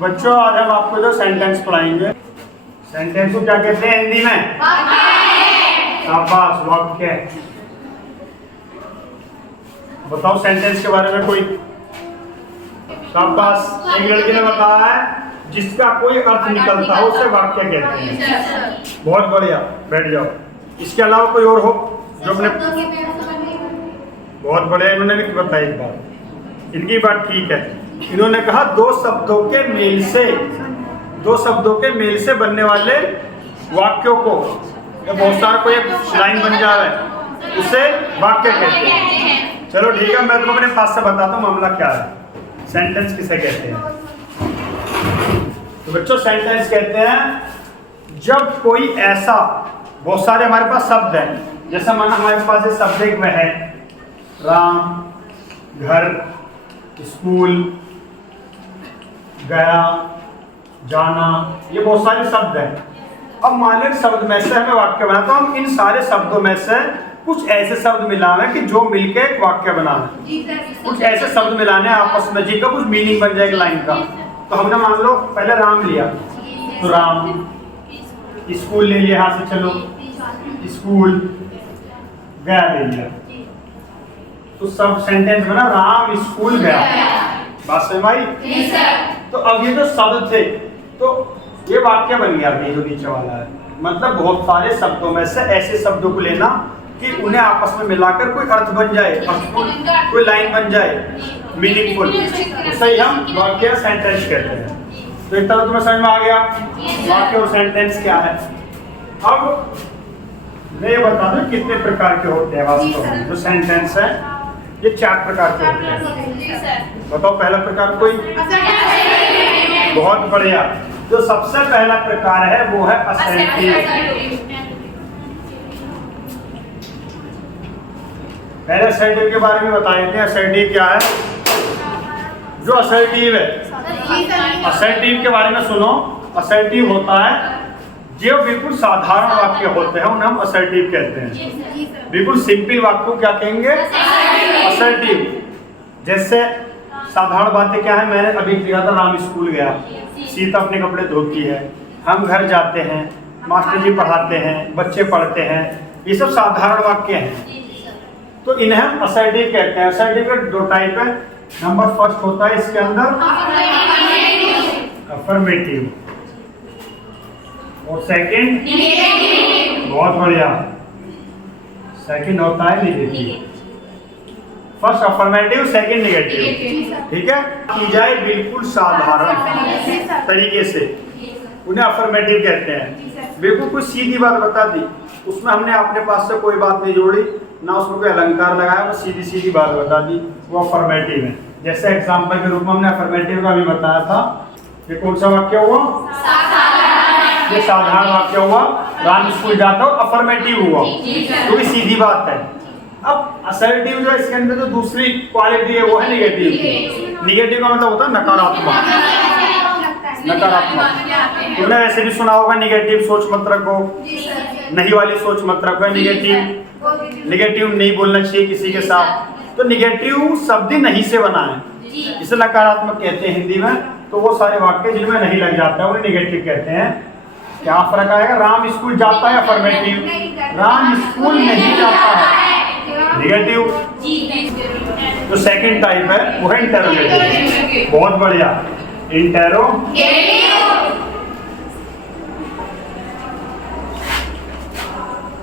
बच्चों आज हम आपको जो सेंटेंस पढ़ाएंगे, सेंटेंस को क्या कहते हैं हिंदी में? शाबाश, वाक्य। बताओ सेंटेंस के बारे में कोई। शाबाश, एक लड़की ने बताया है जिसका कोई अर्थ निकलता हो उसे वाक्य कहते हैं। बहुत बढ़िया, बैठ जाओ। इसके अलावा कोई और हो जो अपने? बहुत बढ़िया, इन्होंने भी बताया एक बात, इनकी बात ठीक है। इन्होंने कहा दो शब्दों के मेल से बनने वाले वाक्यों को, बहुत सारा कोई एक लाइन बन जाए उसे वाक्य कहते हैं। चलो ठीक है, मैं तुमको अपने पास से बताता हूँ मामला क्या है। सेंटेंस किसे कहते हैं? तो बच्चों सेंटेंस कहते हैं जब कोई ऐसा, बहुत सारे हमारे पास शब्द हैं, जैसा माना हमारे पास ये शब्द एक वह है राम, घर, स्कूल, गया, जाना, ये बहुत सारे शब्द हैं। अब मान लो शब्द में से हमें वाक्य बना, तो हम इन सारे शब्दों में से कुछ ऐसे शब्द मिलावे कि जो मिलके एक वाक्य बनावे। कुछ ऐसे शब्द मिलाने आपस में जिनका कुछ मीनिंग बन जाएगा लाइन का। तो हमने मान लो पहले राम लिया, तो राम, स्कूल ले लिया, यहाँ से चलो स्कूल, गया ले लिया, तो सब सेंटेंस बना राम स्कूल गया। बात समझ आई? तो अब ये जो शब्द थे तो ये वाक्य बन गया। ये जो नीचे वाला है मतलब बहुत सारे शब्दों में से ऐसे शब्दों को लेना कि उन्हें आपस में मिलाकर कोई अर्थ बन जाए, कोई लाइन बन जाए मीनिंगफुल, उसे हम वाक्य सेंटेंस कहते हैं। तो एक तरह तुम्हें समझ में आ गया वाक्य और सेंटेंस क्या है। अब मैं ये बता दूं कितने प्रकार के होते हैं वास्तव में। जो सेंटेंस है ये 4 प्रकार के होते हैं। बताओ पहला प्रकार कोई? बहुत बढ़िया। जो सबसे पहला प्रकार है वो है असर्टिव। पहले असर्टिव के बारे में बता देते हैं। असर्टिव क्या है? जो असर्टिव है, असर्टिव के बारे में सुनो। असर्टिव होता है जो बिल्कुल साधारण वाक्य होते हैं उन्हें हम असर्टिव कहते हैं। बिल्कुल सिंपल वाक्य क्या कहेंगे? असर्टिव। जैसे साधारण बातें क्या है, मैंने अभी किया था राम स्कूल गया, सीता अपने कपड़े धोती है, हम घर जाते हैं, मास्टर जी पढ़ाते हैं, बच्चे पढ़ते हैं, ये सब साधारण वाक्य हैं। तो इन्हें हम असर्टिव कहते हैं। असर्टिव के 2 टाइप है। नंबर फर्स्ट होता है इसके अंदर अफर्मेटिव और सेकंड, बहुत बढ़िया, सेकंड होता है negative. First affirmative, second negative. ठीक है, की जाए बिल्कुल साधारण तरीके से उन्हें अफर्मेटिव कहते हैं। बिल्कुल कुछ सीधी बात बता दी, उसमें हमने अपने पास से कोई बात नहीं जोड़ी, ना उसमें कोई अलंकार लगाया, वो सीधी सीधी बात बता दी, वो अफर्मेटिव है। जैसे एग्जाम्पल के रूप में हमने अफर्मेटिव का भी बताया था। ये कौन सा वाक्य हुआ? ये साधारण वाक्य हुआ, राम स्कूल जाता हो, अफर्मेटिव हुआ, तो ये सीधी बात है। अब असर्टिव जो इसके अंदर जो दूसरी क्वालिटी है वो है निगेटिव। निगेटिव का मतलब होता है नकारात्मक। नकारात्मक तुमने वैसे भी सुना होगा निगेटिव सोच मत रखो, नहीं वाली सोच मत रखो। निगेटिव नहीं बोलना चाहिए किसी के साथ। तो निगेटिव शब्द नहीं से बना है, इसे नकारात्मक कहते हैं हिंदी में। तो वो सारे वाक्य जिनमें नहीं लग जाता है उन्हें निगेटिव कहते हैं। क्या फर्क आएगा? राम स्कूल जाता है अफर्मेटिव, राम स्कूल नहीं जाता है निगेटिव। जो सेकंड टाइप है वो है इंटेरोगेटिव। बहुत बढ़िया,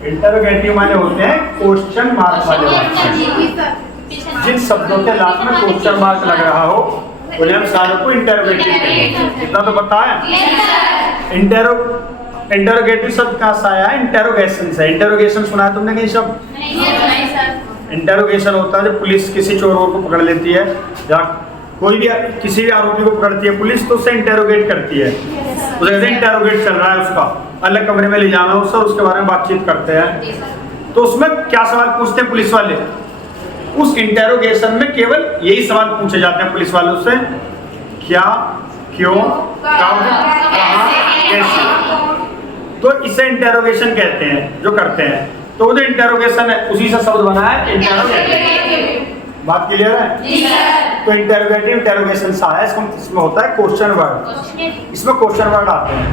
इंटेरोगेटिव माने होते हैं क्वेश्चन मार्क वाले वाक्य। जिन शब्दों के लास्ट में क्वेश्चन मार्क लग रहा हो उन्हें हम सारों को इंटेरोगेटिव कहते हैं। इतना तो बताया। इंटेरोगेटिव शब्द कहाँ से आया है? इंटेरोगेशन से। इंटेरोगेशन सुना है तुमने कहीं शब्द? इंटेरोगेशन होता है जब पुलिस किसी चोरों को पकड़ लेती है या कोई भी किसी भी आरोपी को पकड़ती है पुलिस, तो उससे इंटेरोगेट करती है। उसे कहते हैं इंटेरोगेट चल रहा है, उसका अलग कमरे में ले जाना, उससे उसके बारे में बातचीत करते हैं। तो उसमें क्या सवाल पूछते हैं पुलिस वाले? उस इंटेरोगेशन में केवल यही सवाल पूछे जाते हैं पुलिस वालों से, क्या, क्यों, कब, कहाँ, कैसे। तो इसे इंटेरोगेशन कहते हैं जो करते हैं। तो वो जो इंटेरोगेशन है उसी से शब्द बना है इंटेरोगेटिव। बात क्लियर है? तो इंटेरोगेटिव इंटेरोगेशन सा है, इसमें होता है क्वेश्चन वर्ड, इसमें क्वेश्चन वर्ड आते हैं।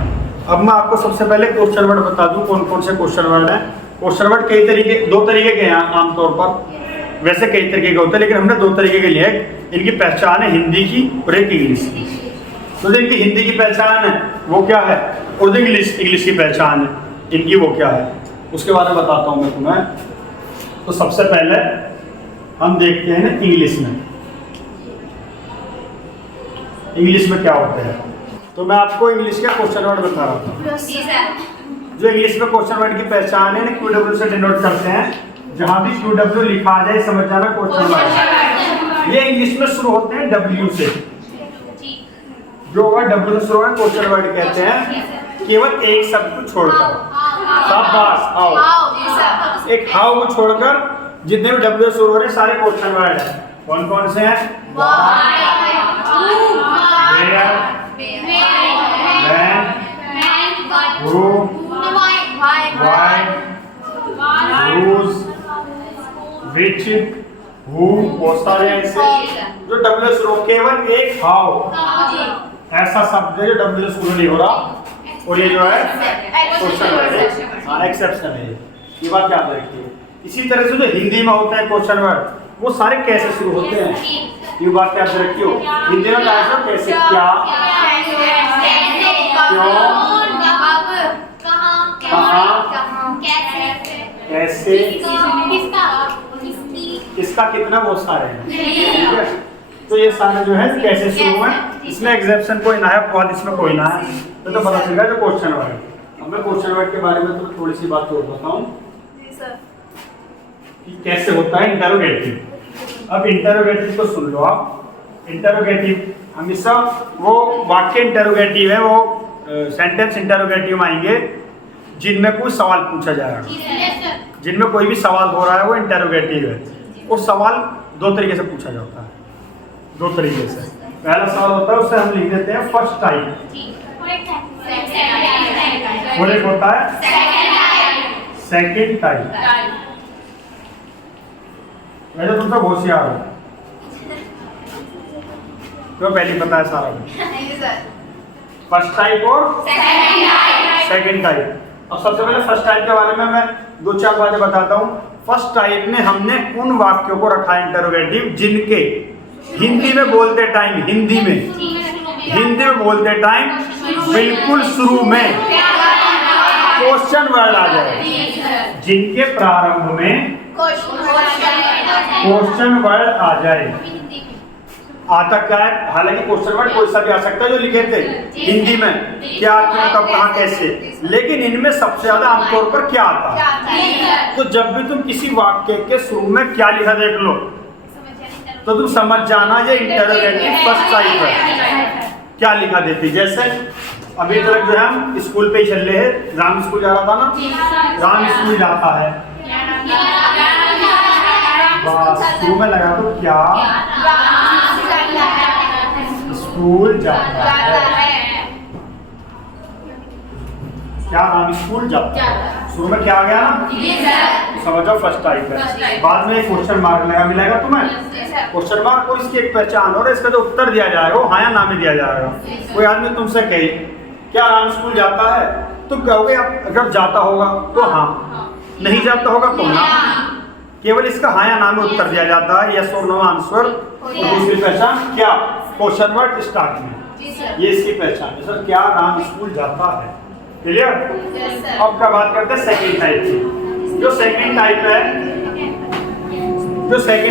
अब मैं आपको सबसे पहले क्वेश्चन वर्ड बता दूं कौन कौन से क्वेश्चन वर्ड हैं। क्वेश्चन वर्ड कई तरीके, दो तरीके के हैं आमतौर पर, वैसे कई तरीके के होते हैं लेकिन हमने दो तरीके के लिए, इनकी पहचान है हिंदी की और एक इंग्लिश की। तो जो इनकी हिंदी की पहचान है वो क्या है, और जो इंग्लिश की पहचान है इनकी वो क्या है, उसके बारे में बताता हूँ मैं तुम्हें। तो सबसे पहले हम देखते हैं ना इंग्लिश में, इंग्लिश में क्या होता है। तो मैं आपको इंग्लिश का क्वेश्चन वर्ड बता रहा था। जो इंग्लिश में क्वेश्चन वर्ड की पहचान है ना, QW से डिनोट करते हैं, जहां भी QW लिखा आ जाए समझ जाना क्वेश्चन वर्ड। ये इंग्लिश में शुरू होते हैं W से, जो वर्ड W से शुरू है क्वेश्चन वर्ड कहते हैं, केवल एक शब्द को छोड़कर। शाबाश, हाउ, एक हाउ को छोड़कर जितने भी W से शुरू हो रहे सारे क्वेश्चन वर्ड हैं। कौन कौन से हैं? Who, why, whose, which, who, बहुत सारे हैं ऐसे जो W से शुरू, केवल एक हाउ ऐसा शब्द है जो W से शुरू नहीं हो रहा, और ये जो है क्वेश्चन वर्ड है, हाँ एक्सेप्शन है ये बात याद रखिए। इसी तरह से जो हिंदी में होता है क्वेश्चन वर्ड, वो सारे कैसे शुरू होते हैं, ये बात याद रखियो। हिंदी में कैसे, क्या, क्यों, कहाँ, कैसे, इसका कितना, बहुत सारे हैं, ठीक है। तो ये सारे जो है कैसे शुरू हुए, इसमें एग्जेप्शन कोई ना है, बहुत इसमें कोई ना है, तो पता चलेगा जो क्वेश्चन वर्ड। अब मैं क्वेश्चन वर्ड के बारे में तो थोड़ी सी बात और बताऊं कि कैसे होता है इंटरोगेटिव। अब इंटरोगेटिव को सुन लो आप। इंटरोगेटिव हमेशा वो वाक्य इंटरोगेटिव है, वो सेंटेंस इंटरोगेटिव आएंगे जिनमें कोई सवाल पूछा जाएगा, जिनमें कोई भी सवाल हो रहा है वो इंटरोगेटिव है। वो सवाल दो तरीके से पूछा जाता है, दो तरीके से। पहला सवाल होता है उसे हम लिख देते हैं फर्स्ट टाइप, और एक होता है सेकंड टाइप। मैं तो तुमसे होशियार हूँ, तो पहले पता है सारा कुछ। फर्स्ट टाइप और सेकंड टाइप। अब सबसे पहले फर्स्ट टाइप के बारे में मैं दो चार बातें बताता हूँ। फर्स्ट टाइप में हमने उन वाक्यों को रखा है इंटरोगेटिव जिनके हिंदी में बोलते टाइम, हिंदी में बोलते टाइम बिल्कुल शुरू में क्वेश्चन वर्ड आ जाए, जिनके प्रारंभ में क्वेश्चन वर्ड आ जाए। आता क्या है, हालांकि क्वेश्चन वर्ड कोई सा भी आ सकता है जो लिखे थे हिंदी में, क्या, क्यों, कब, कहाँ, कैसे, लेकिन इनमें सबसे ज्यादा आमतौर पर क्या आता है। तो जब भी तुम किसी वाक्य के शुरू में क्या लिखा देख लो तो तुम समझ जाना ये इंटरोगेटिव फर्स्ट टाइप है, क्या लिखा देती। जैसे अभी तक जो है हम स्कूल पे ही चल रहे हैं, राम स्कूल जा रहा था ना, राम स्कूल जाता है, बस शुरू में लगा तो क्या स्कूल जाता है, क्या राम स्कूल जाता है, शुरू में क्या आ गया ना, समझो फर्स्ट टाइप है। बाद में एक क्वेश्चन मार्क लगा मिलेगा तुम्हें, क्वेश्चन मार्क को इसकी एक पहचान और इसका जो उत्तर दिया जाएगा वो हाँ या ना में दिया जाएगा। कोई आदमी तुमसे कहे क्या राम स्कूल जाता है, तो कहोगे अगर जाता होगा तो हाँ, नहीं जाता होगा तो ना। केवल इसका हाँ या ना में उत्तर दिया जाता है, यस और नो आंसर। और दूसरी पहचान क्या, क्वेश्चन वर्ड स्टार्ट में, ये इसकी पहचान है सर, क्या राम स्कूल जाता है। क्लियर। अब का बात करते हैं सेकंड टाइप की। जो सेकंड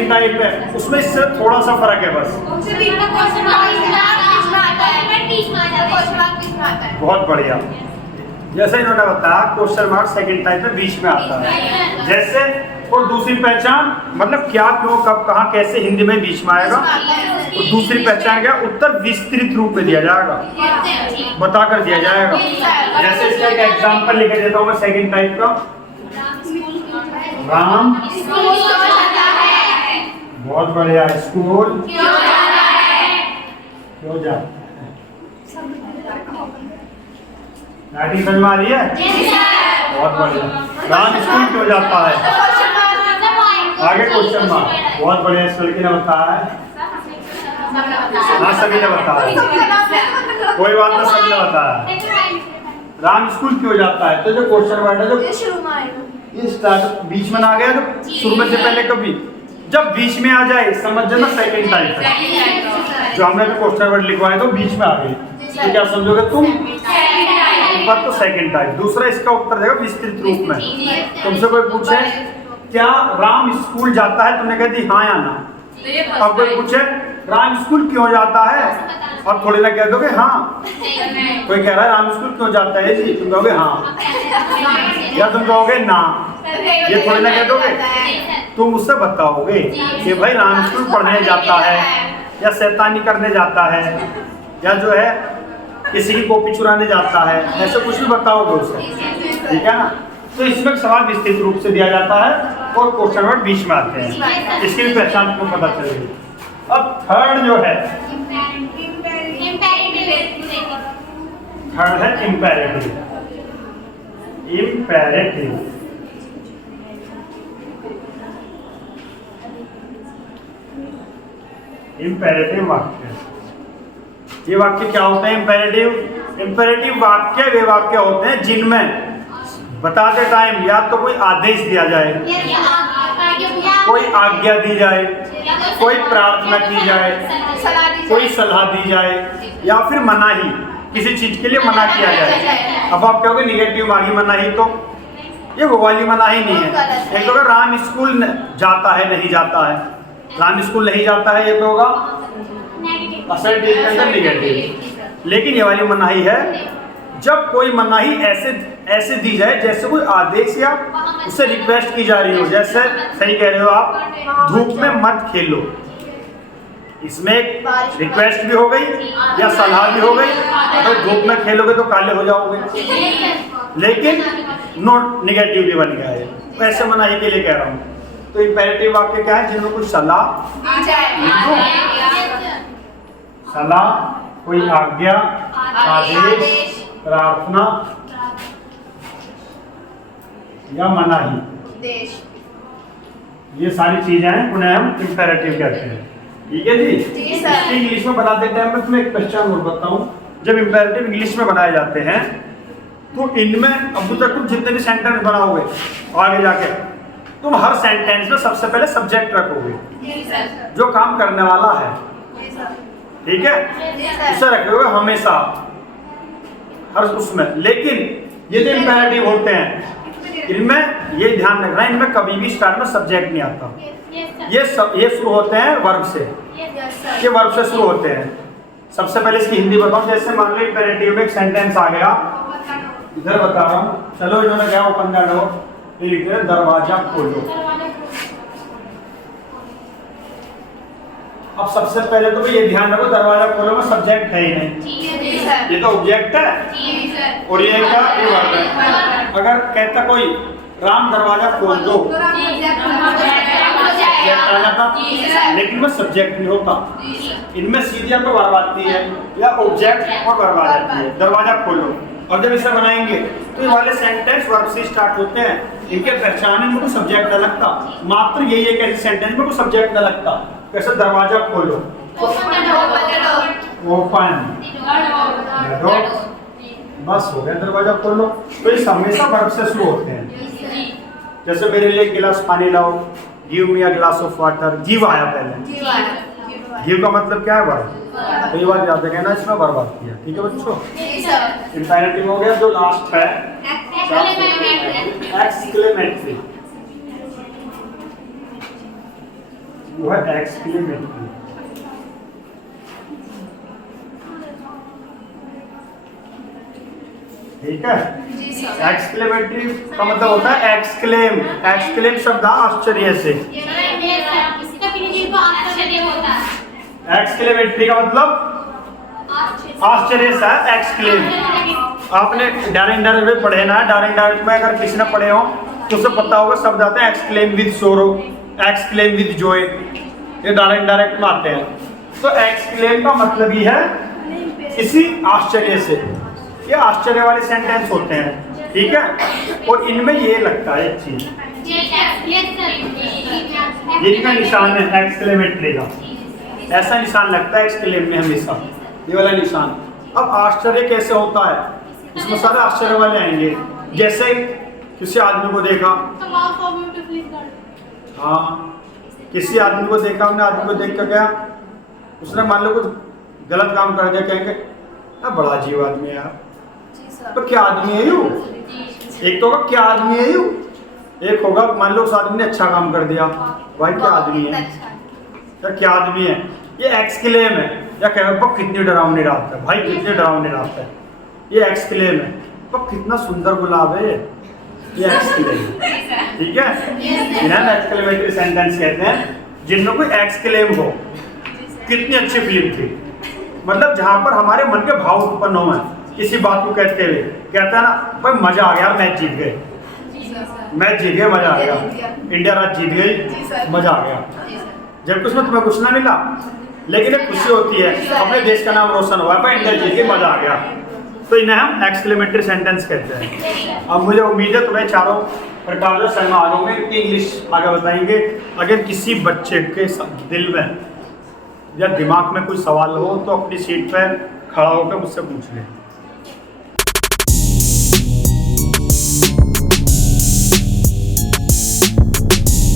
टाइप है उसमें इससे थोड़ा सा फर्क है बस। बहुत बढ़िया, जैसे इन्होंने बताया क्वेश्चन मार्क सेकंड टाइप में बीच में आता है। जैसे और दूसरी पहचान मतलब क्या, क्यों, कब, कहाँ, कैसे हिंदी में बीच में आएगा। और दूसरी पहचान क्या, उत्तर विस्तृत रूप में दिया जाएगा, बताकर दिया जाएगा। जैसे इसका एक एग्जांपल लिख देता हूँ मैं सेकंड टाइप का। राम बहुत बढ़िया, स्कूल क्यों जाता है। राइटिंग समझ में आ रही है? बहुत बढ़िया। राम स्कूल क्यों जाता है, आगे क्वेश्चन मार्क। बहुत बढ़िया, इस लड़की ने बताया है हाँ सभी ने बताया, कोई बात नहीं, सबने बताया। राम स्कूल क्यों जाता है? तो जो क्वेश्चन वर्ड है, जो ये स्टार्ट बीच में आ गया, तो शुरू में से पहले कभी जब बीच में आ जाए समझ जाना सेकंड टाइप है। जो हमने क्वेश्चन वर्ड लिखवाए तो बीच में आ गई, तो क्या समझोगे तुम? एक बात तो सेकंड टाइप। दूसरा इसका उत्तर देगा विस्तृत रूप में। तुमसे कोई पूछे क्या राम स्कूल जाता है, तुमने कह दी हाँ या ना। अब कोई पूछे राम स्कूल क्यों जाता है, अब थोड़ी ना कह दोगे हाँ। कोई कह रहा है राम स्कूल क्यों जाता है जी, तुम कहोगे हाँ या तुम कहोगे ना, ये थोड़ी ना कह दोगे। तुम उससे बताओगे कि भाई राम स्कूल पढ़ने जाता है या शैतानी करने जाता है या जो है किसी की कॉपी चुराने जाता है, ऐसे कुछ भी बताओगे उससे, ठीक है ना। तो इसमें सवाल विस्तृत रूप से दिया जाता है और क्वेश्चन वर्ड बीच में आते हैं, इसकी भी पहचान को पता चलेगी। अब थर्ड जो है, थर्ड है इम्पेरेटिव। इम्पेरेटिव इम्पेरेटिव वाक्य। ये वाक्य क्या होते हैं? इम्पेरेटिव इम्पेरेटिव वाक्य वे वाक्य होते हैं जिनमें बताते टाइम या तो कोई आदेश दिया जाए, कोई आज्ञा दी जाए, कोई प्रार्थना की जाए, कोई सलाह दी जाए या फिर मनाही, किसी चीज के लिए मना किया जाए। अब आप कहोगे निगेटिव मांगी मनाही, तो ये वो वाली मनाही नहीं है। एक तो राम स्कूल जाता है नहीं जाता है, राम स्कूल नहीं जाता है ये तो होगा असर्टिव के अंदर निगेटिव। लेकिन ये वाली मनाही है जब कोई मनाही ऐसे दी जाए जैसे कोई आदेश या उससे रिक्वेस्ट की जा रही हो। जैसे सही कह रहे हो आप, धूप में मत खेलो, इसमें एक रिक्वेस्ट भी हो गई या सलाह भी हो गई। अगर धूप में खेलोगे तो काले हो जाओगे, लेकिन नॉट निगेटिव बन गया है, ऐसे मनाही के लिए कह रहा हूँ। तो इम्पेरेटिव वाक्य क्या है? जिनमें कुछ सलाह, सलाह, कोई आज्ञा, आदेश, प्रार्थना या मनाही, ये सारी चीजें हैं, उन्हें हम इम्पेरेटिव कहते हैं। ठीक है जी। इसकी इंग्लिश में बनाते टाइम मैं तुम्हें एक पहचान और बताऊं। जब इम्पेरेटिव इंग्लिश में बनाए जाते हैं तो इनमें अब तक तुम जितने भी सेंटेंस बनाओगे आगे जाके, तुम हर सेंटेंस में सबसे पहले सब्जेक्ट रखोगे जो काम करने वाला है, ठीक है, इसे रखोगे हमेशा हर उसमें। लेकिन ये जो इम्पेरेटिव होते हैं इनमें ये ध्यान रखना, इनमें कभी भी स्टार्ट में सब्जेक्ट नहीं आता। ये शुरू होते हैं वर्ब से, ये वर्ब से शुरू होते हैं। सबसे पहले इसकी हिंदी बताऊं। जैसे मान लो इम्पेरेटिव में एक सेंटेंस आ गया, इधर बता रहा हूँ, चलो इन्होंने क्या ओपन द डोर, ये लिख रहे दरवाजा खोलो। अब सबसे पहले तो ये ध्यान रखो दरवाजा खोलो में सब्जेक्ट है ही नहीं, ये तो ऑब्जेक्ट है और ये क्या, ये वर्ब है। अगर कहता कोई राम दरवाजा खोल दो, लेकिन में सब्जेक्ट नहीं होता, इनमें सीधे तो वर्ब आती है या ऑब्जेक्ट और वर्ब आ जाती है। दरवाजा खोलो, और जब इसे बनाएंगे तो ये वाले सेंटेंस वर्ब से स्टार्ट होते हैं। इनके पहचान में कोई सब्जेक्ट न लगता, मात्र यही एक ऐसे सेंटेंस में कोई सब्जेक्ट न लगता। कैसे? दरवाजा खोलो, ओपन, बस हो गया, दरवाजा खोलो। तो ये हमेशा वर्ब से शुरू होते हैं। जैसे मेरे लिए गिलास पानी लाओ, give me a glass of water, give आया पहले, गिव का मतलब क्या है? वर्ब। तो ये बात याद रखना, इसमें वर्ब आती है, ठीक है बच्चों। इम्पेरेटिव हो गया। जो लास्ट है एक्सक्लेमेटरी, वो है एक्सक्लेमेटरी। ठीक है। एक्सक्लेमेटरी का मतलब होता है एक्सक्लेम। एक्सक्लेम शब्द आश्चर्य से, एक्सक्लेमेटरी का मतलब आश्चर्य से है एक्सक्लेम। आपने डायरेक्ट डायरेक्ट पढ़े ना, डायरेक्ट डायरेक्ट में अगर किसी ने पढ़े हो तो उसे पता होगा शब्द आते हैं एक्सक्लेम विद सोरो, एक्सक्लेम विद जॉय, ये डायरेक्ट डायरेक्ट में आते हैं। तो एक्सक्लेम का मतलब ही है किसी आश्चर्य से, ये आश्चर्य वाले सेंटेंस होते हैं, ठीक है। और इनमें ये लगता है एक चीज, जिनका निशान है एक्सक्लेमेटरी का, ऐसा निशान लगता है एक्सक्लेम में हमेशा, ये वाला निशान। अब आश्चर्य कैसे होता है, इसमें सारे आश्चर्य वाले आएंगे। जैसे किसी आदमी को देखा, हाँ किसी आदमी को देखा, हमने आदमी को देख कर गया, उसने मान लो कुछ गलत काम कर दिया, कहेंगे बड़ा अजीब आदमी है यार, तो क्या आदमी है यू? एक तो होगा क्या आदमी है यू, एक होगा मान लो उस आदमी ने अच्छा काम कर दिया, भाई क्या आदमी है या क्या आदमी है। ये एक्सक्लेम है, या कहेगा कितनी डरावनी रात है, भाई कितनी डरावनी रात है, ये एक्सक्लेम है। कितना सुंदर गुलाब है, ये एक्सक्लेम, ठीक है, इन्हें एक्सक्लेमेटरी सेंटेंस कहते हैं, जिनमें कोई एक्सक्लेम हो। कितनी अच्छी फिल्म थी, मतलब जहाँ पर हमारे मन के भाव उत्पन्न हो किसी बात को कहते हुए, कहता है ना भाई मजा आ गया, मैच जीत गए, मैच जीत गए, मजा आ गया, इंडिया रात जीत गई, मजा आ गया। जबकि उसमें तुम्हें कुछ ना मिला, लेकिन एक खुशी होती है अपने देश का नाम रोशन हुआ, भाई इंडिया जीत गई, मजा आ गया। तो इन्हें हम एक्सक्लेमेटरी सेंटेंस कहते हैं। अब मुझे उम्मीद है तुम्हें चारों प्रकार से समझ आ गए, इंग्लिश आगे बताएंगे। अगर किसी बच्चे के दिल में या दिमाग में कोई सवाल हो तो अपनी सीट पर खड़ा होकर मुझसे पूछ लें।